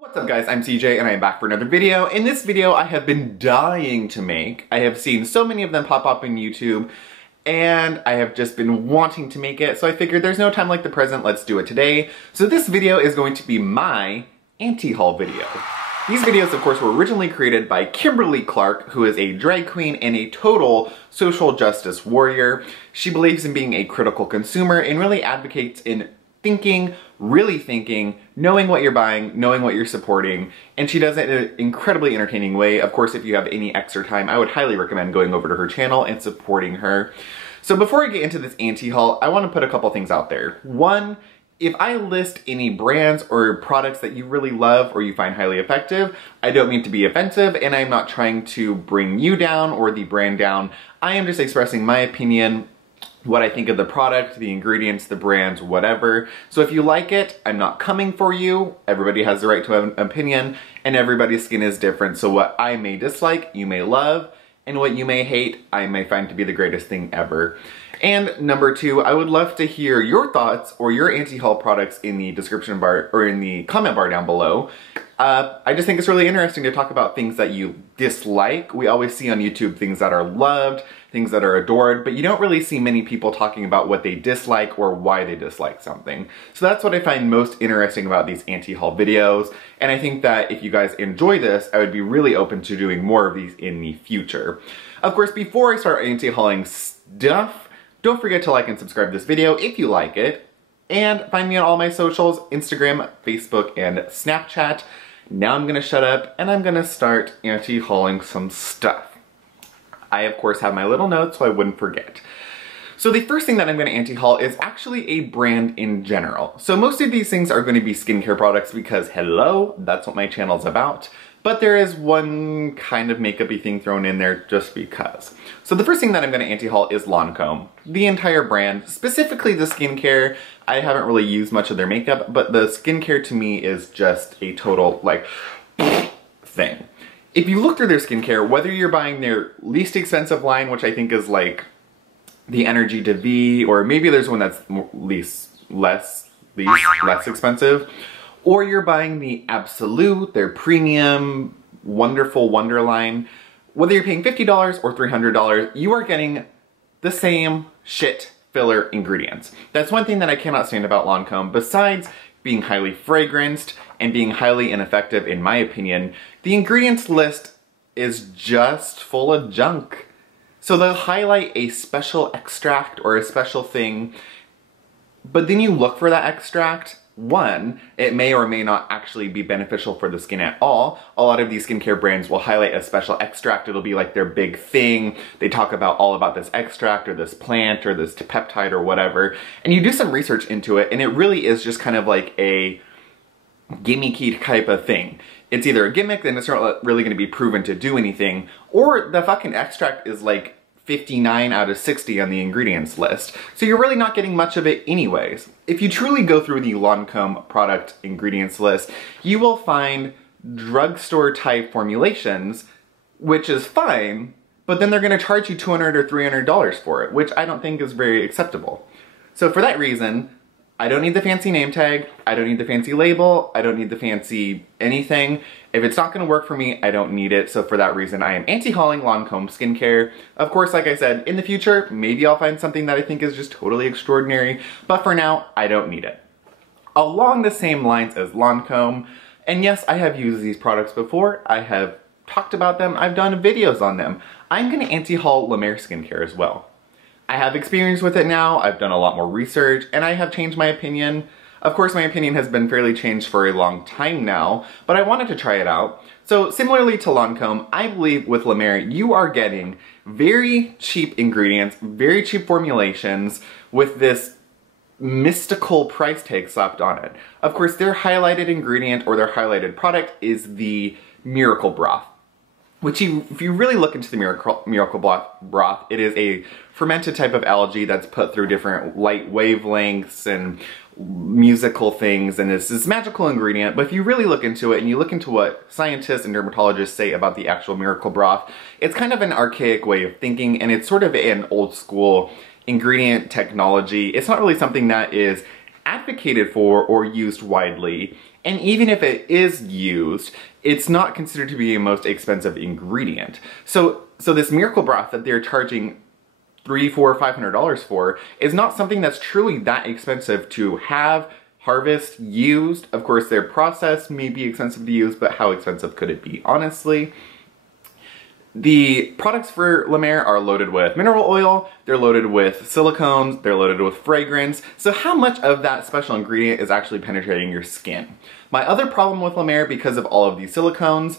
What's up guys, I'm CJ and I'm back for another video. In this video I have been dying to make. I have seen so many of them pop up on YouTube and I have just been wanting to make it, so I figured there's no time like the present, let's do it today. So this video is going to be my anti-haul video. These videos of course were originally created by Kimberly Clark, who is a drag queen and a total social justice warrior. She believes in being a critical consumer and really advocates in thinking, really thinking, knowing what you're buying, knowing what you're supporting, and she does it in an incredibly entertaining way. Of course, if you have any extra time, I would highly recommend going over to her channel and supporting her. So before I get into this anti-haul, I want to put a couple things out there. One, if I list any brands or products that you really love or you find highly effective, I don't mean to be offensive and I'm not trying to bring you down or the brand down. I am just expressing my opinion, what I think of the product, the ingredients, the brands, whatever. So if you like it, I'm not coming for you. Everybody has the right to have an opinion and everybody's skin is different. So what I may dislike, you may love, and what you may hate, I may find to be the greatest thing ever. And number two, I would love to hear your thoughts or your anti-haul products in the description bar or in the comment bar down below. I just think it's really interesting to talk about things that you dislike. We always see on YouTube things that are loved, things that are adored, but you don't really see many people talking about what they dislike or why they dislike something. So that's what I find most interesting about these anti-haul videos. And I think that if you guys enjoy this, I would be really open to doing more of these in the future. Of course, before I start anti-hauling stuff, don't forget to like and subscribe to this video if you like it. And find me on all my socials, Instagram, Facebook, and Snapchat. Now I'm gonna shut up and I'm gonna start anti-hauling some stuff. I of course have my little notes so I wouldn't forget. So the first thing that I'm gonna anti-haul is actually a brand in general. So most of these things are gonna be skincare products because hello, that's what my channel's about. But there is one kind of makeup-y thing thrown in there just because. So the first thing that I'm gonna anti-haul is Lancome. The entire brand, specifically the skincare. I haven't really used much of their makeup, but the skincare to me is just a total, like, thing. If you look through their skincare, whether you're buying their least expensive line, which I think is like the Energy to V, or maybe there's one that's less expensive, or you're buying the Absolute, their premium, wonderful Wonder line, whether you're paying $50 or $300, you are getting the same shit filler ingredients. That's one thing that I cannot stand about Lancome. Besides being highly fragranced and being highly ineffective in my opinion, the ingredients list is just full of junk. So they'll highlight a special extract or a special thing, but then you look for that extract. One, it may or may not actually be beneficial for the skin at all. A lot of these skincare brands will highlight a special extract. It'll be like their big thing. They talk about all about this extract or this plant or this peptide or whatever. And you do some research into it and it really is just kind of like a gimmicky type of thing. It's either a gimmick and it's not really going to be proven to do anything, or the fucking extract is like 59 out of 60 on the ingredients list. So you're really not getting much of it anyways. If you truly go through the Lancome product ingredients list, you will find drugstore type formulations, which is fine, but then they're gonna charge you $200 or $300 for it, which I don't think is very acceptable. So for that reason, I don't need the fancy name tag, I don't need the fancy label, I don't need the fancy anything. If it's not gonna work for me, I don't need it. So for that reason, I am anti-hauling Lancome skincare. Of course, like I said, in the future, maybe I'll find something that I think is just totally extraordinary, but for now, I don't need it. Along the same lines as Lancome, and yes, I have used these products before, I have talked about them, I've done videos on them. I'm gonna anti-haul La Mer skincare as well. I have experience with it now, I've done a lot more research, and I have changed my opinion. Of course, my opinion has been fairly changed for a long time now, but I wanted to try it out. So similarly to Lancome, I believe with La Mer, you are getting very cheap ingredients, very cheap formulations with this mystical price tag slapped on it. Of course, their highlighted ingredient or their highlighted product is the Miracle Broth. Which if you really look into the Miracle Broth, it is a fermented type of algae that's put through different light wavelengths and musical things, and it's this magical ingredient. But if you really look into it and you look into what scientists and dermatologists say about the actual Miracle Broth, it's kind of an archaic way of thinking, and it's sort of an old school ingredient technology. It's not really something that is advocated for or used widely. And even if it is used, it's not considered to be a most expensive ingredient. So this miracle broth that they're charging $300, $400, $500 for is not something that's truly that expensive to have, harvest, used. Of course, their process may be expensive to use, but how expensive could it be, honestly? The products for La Mer are loaded with mineral oil, they're loaded with silicones, they're loaded with fragrance. So how much of that special ingredient is actually penetrating your skin? My other problem with La Mer, because of all of these silicones,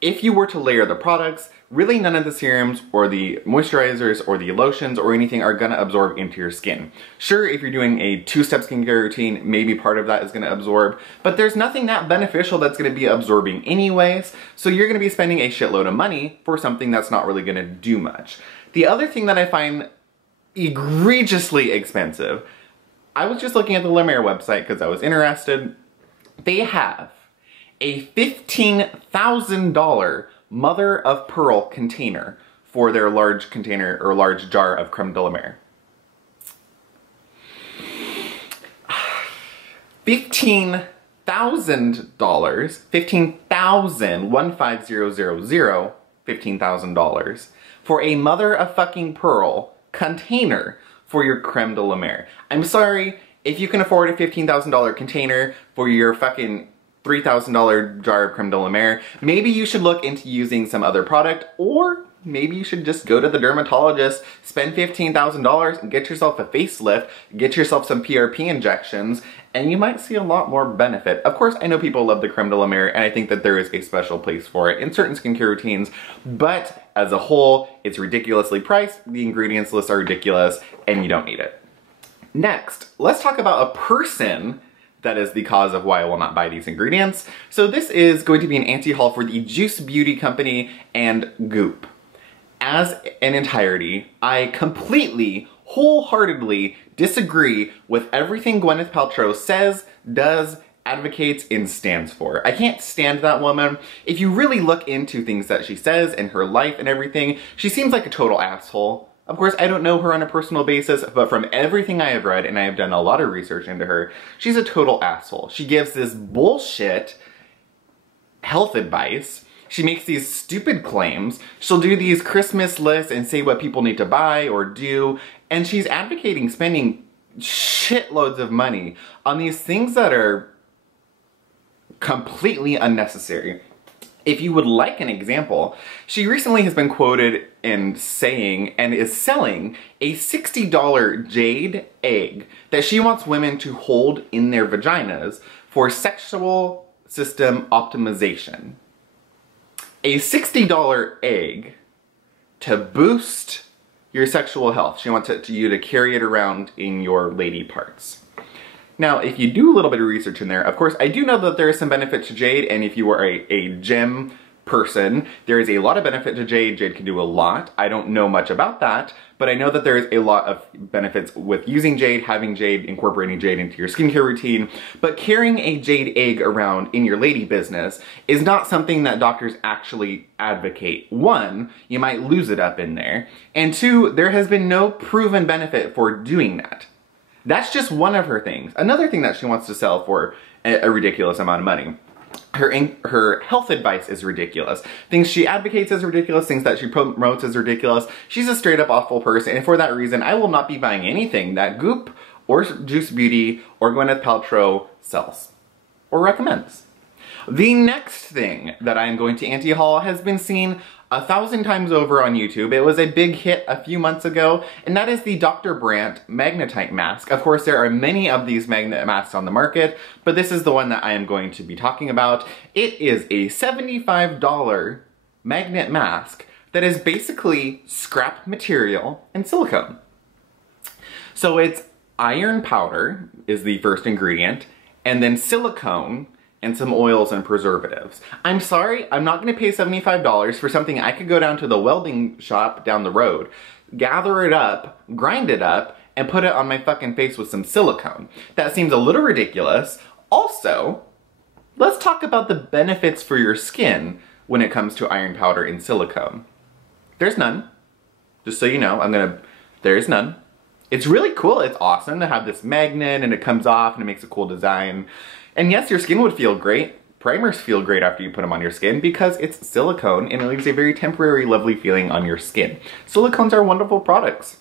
if you were to layer the products, really none of the serums or the moisturizers or the lotions or anything are gonna absorb into your skin. Sure, if you're doing a two-step skincare routine, maybe part of that is gonna absorb, but there's nothing that beneficial that's gonna be absorbing anyways, so you're gonna be spending a shitload of money for something that's not really gonna do much. The other thing that I find egregiously expensive, I was just looking at the La Mer website because I was interested. They have a $15,000 mother of pearl container for their large container or large jar of creme de la mer. $15,000, $15,000 for a mother of fucking pearl container for your creme de la mer. I'm sorry, if you can afford a $15,000 container for your fucking $3,000 jar of creme de la mer, maybe you should look into using some other product, or maybe you should just go to the dermatologist, spend $15,000 and get yourself a facelift, get yourself some PRP injections, and you might see a lot more benefit. Of course, I know people love the creme de la mer, and I think that there is a special place for it in certain skincare routines, but as a whole, it's ridiculously priced, the ingredients lists are ridiculous, and you don't need it. Next, let's talk about a person that is the cause of why I will not buy these ingredients. So this is going to be an anti-haul for the Juice Beauty Company and Goop. As an entirety, I completely, wholeheartedly disagree with everything Gwyneth Paltrow says, does, advocates, and stands for. I can't stand that woman. If you really look into things that she says and her life and everything, she seems like a total asshole. Of course, I don't know her on a personal basis, but from everything I have read, and I have done a lot of research into her, she's a total asshole. She gives this bullshit health advice. She makes these stupid claims. She'll do these Christmas lists and say what people need to buy or do, and she's advocating spending shitloads of money on these things that are completely unnecessary. If you would like an example, she recently has been quoted in saying and is selling a $60 jade egg that she wants women to hold in their vaginas for sexual system optimization. A $60 egg to boost your sexual health. She wants you to carry it around in your lady parts. Now, if you do a little bit of research in there, of course, I do know that there is some benefit to jade, and if you are a gem person, there is a lot of benefit to jade. Jade can do a lot. I don't know much about that, but I know that there is a lot of benefits with using jade, having jade, incorporating jade into your skincare routine, but carrying a jade egg around in your lady business is not something that doctors actually advocate. One, you might lose it up in there, and two, there has been no proven benefit for doing that. That's just one of her things. Another thing that she wants to sell for a ridiculous amount of money. Her health advice is ridiculous. Things she advocates is ridiculous, things that she promotes is ridiculous. She's a straight up awful person, and for that reason, I will not be buying anything that Goop or Juice Beauty or Gwyneth Paltrow sells or recommends. The next thing that I am going to anti-haul has been seen 1,000 times over on YouTube. It was a big hit a few months ago, and that is the Dr. Brandt Magnetite Mask. Of course, there are many of these magnet masks on the market, but this is the one that I am going to be talking about. It is a $75 magnet mask that is basically scrap material and silicone. So it's iron powder is the first ingredient, and then silicone, and some oils and preservatives. I'm sorry, I'm not gonna pay $75 for something I could go down to the welding shop down the road, gather it up, grind it up, and put it on my fucking face with some silicone. That seems a little ridiculous. Also, let's talk about the benefits for your skin when it comes to iron powder and silicone. There's none. Just so you know, there's none. It's really cool, it's awesome to have this magnet and it comes off and it makes a cool design. And yes, your skin would feel great. Primers feel great after you put them on your skin because it's silicone and it leaves a very temporary, lovely feeling on your skin. Silicones are wonderful products.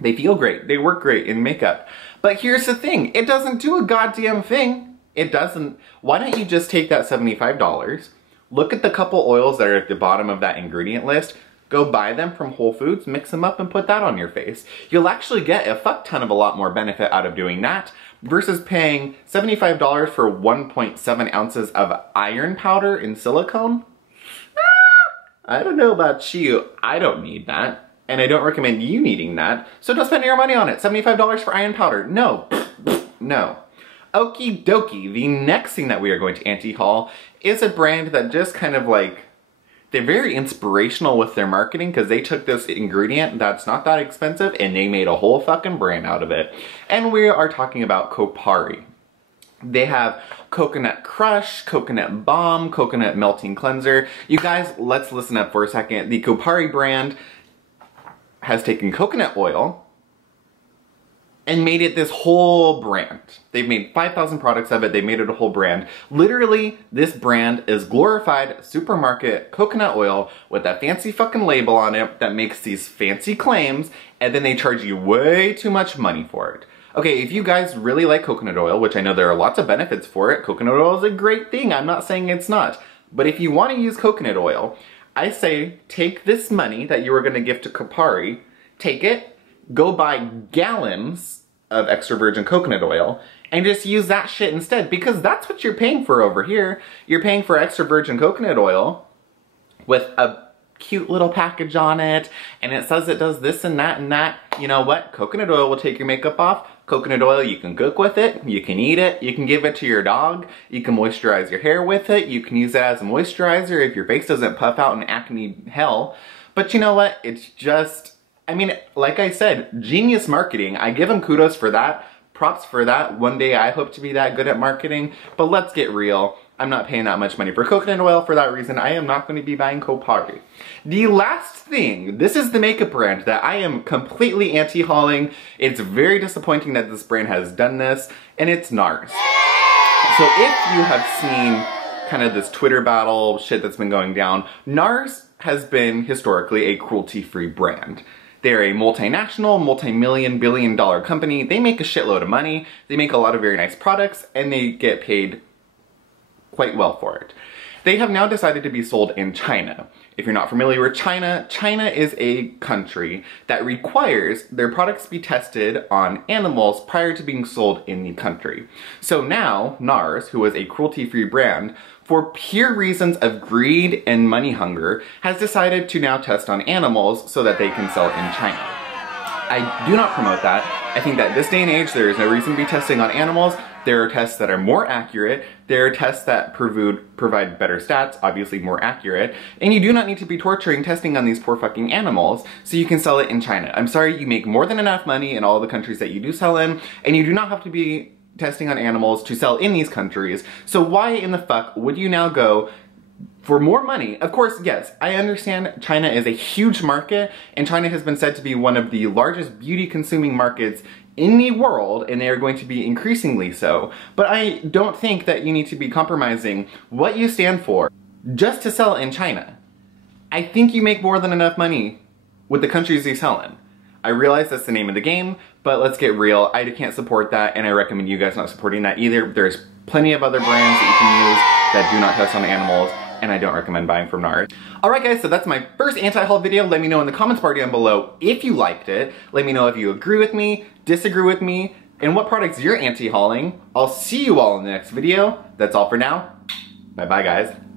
They feel great. They work great in makeup. But here's the thing. It doesn't do a goddamn thing. It doesn't. Why don't you just take that $75, look at the couple oils that are at the bottom of that ingredient list, go buy them from Whole Foods, mix them up and put that on your face. You'll actually get a fuck ton of a lot more benefit out of doing that versus paying $75 for 1.7 ounces of iron powder in silicone. I don't know about you. I don't need that. And I don't recommend you needing that. So don't spend your money on it. $75 for iron powder. No. No. Okie dokie. The next thing that we are going to anti-haul is a brand that just kind of like, they're very inspirational with their marketing because they took this ingredient that's not that expensive and they made a whole fucking brand out of it. And we are talking about Kopari. They have coconut crush, coconut balm, coconut melting cleanser. You guys, let's listen up for a second. The Kopari brand has taken coconut oil and made it this whole brand. They've made 5,000 products of it. They made it a whole brand. Literally, this brand is glorified supermarket coconut oil with that fancy fucking label on it that makes these fancy claims, and then they charge you way too much money for it. Okay, if you guys really like coconut oil, which I know there are lots of benefits for it, coconut oil is a great thing. I'm not saying it's not. But if you want to use coconut oil, I say take this money that you were going to give to Kopari, take it, go buy gallons of extra virgin coconut oil, and just use that shit instead, because that's what you're paying for over here. You're paying for extra virgin coconut oil with a cute little package on it, and it says it does this and that and that. You know what? Coconut oil will take your makeup off. Coconut oil, you can cook with it, you can eat it, you can give it to your dog, you can moisturize your hair with it, you can use it as a moisturizer if your face doesn't puff out in acne hell. But you know what? It's just, I mean, like I said, genius marketing. I give them kudos for that. Props for that. One day I hope to be that good at marketing, but let's get real. I'm not paying that much money for coconut oil. For that reason, I am not going to be buying Kopari. The last thing, this is the makeup brand that I am completely anti-hauling. It's very disappointing that this brand has done this, and it's NARS. So if you have seen kind of this Twitter battle shit that's been going down, NARS has been historically a cruelty-free brand. They're a multinational, multi-million, billion-dollar company. They make a shitload of money. They make a lot of very nice products, and they get paid quite well for it. They have now decided to be sold in China. If you're not familiar with China, China is a country that requires their products be tested on animals prior to being sold in the country. So now, NARS, who is a cruelty-free brand, for pure reasons of greed and money hunger, has decided to now test on animals so that they can sell in China. I do not promote that. I think that this day and age, there is no reason to be testing on animals. There are tests that are more accurate. There are tests that provide better stats, obviously more accurate. And you do not need to be torturing testing on these poor fucking animals so you can sell it in China. I'm sorry, you make more than enough money in all the countries that you do sell in, and you do not have to be testing on animals to sell in these countries. So why in the fuck would you now go for more money? Of course, yes, I understand China is a huge market, and China has been said to be one of the largest beauty consuming markets in the world, and they are going to be increasingly so. But I don't think that you need to be compromising what you stand for just to sell in China. I think you make more than enough money with the countries you sell in. I realize that's the name of the game, but let's get real. I can't support that, and I recommend you guys not supporting that either. There's plenty of other brands that you can use that do not test on animals, and I don't recommend buying from NARS. Alright guys, so that's my first anti-haul video. Let me know in the comments bar down below if you liked it. Let me know if you agree with me, disagree with me, and what products you're anti-hauling. I'll see you all in the next video. That's all for now. Bye bye guys.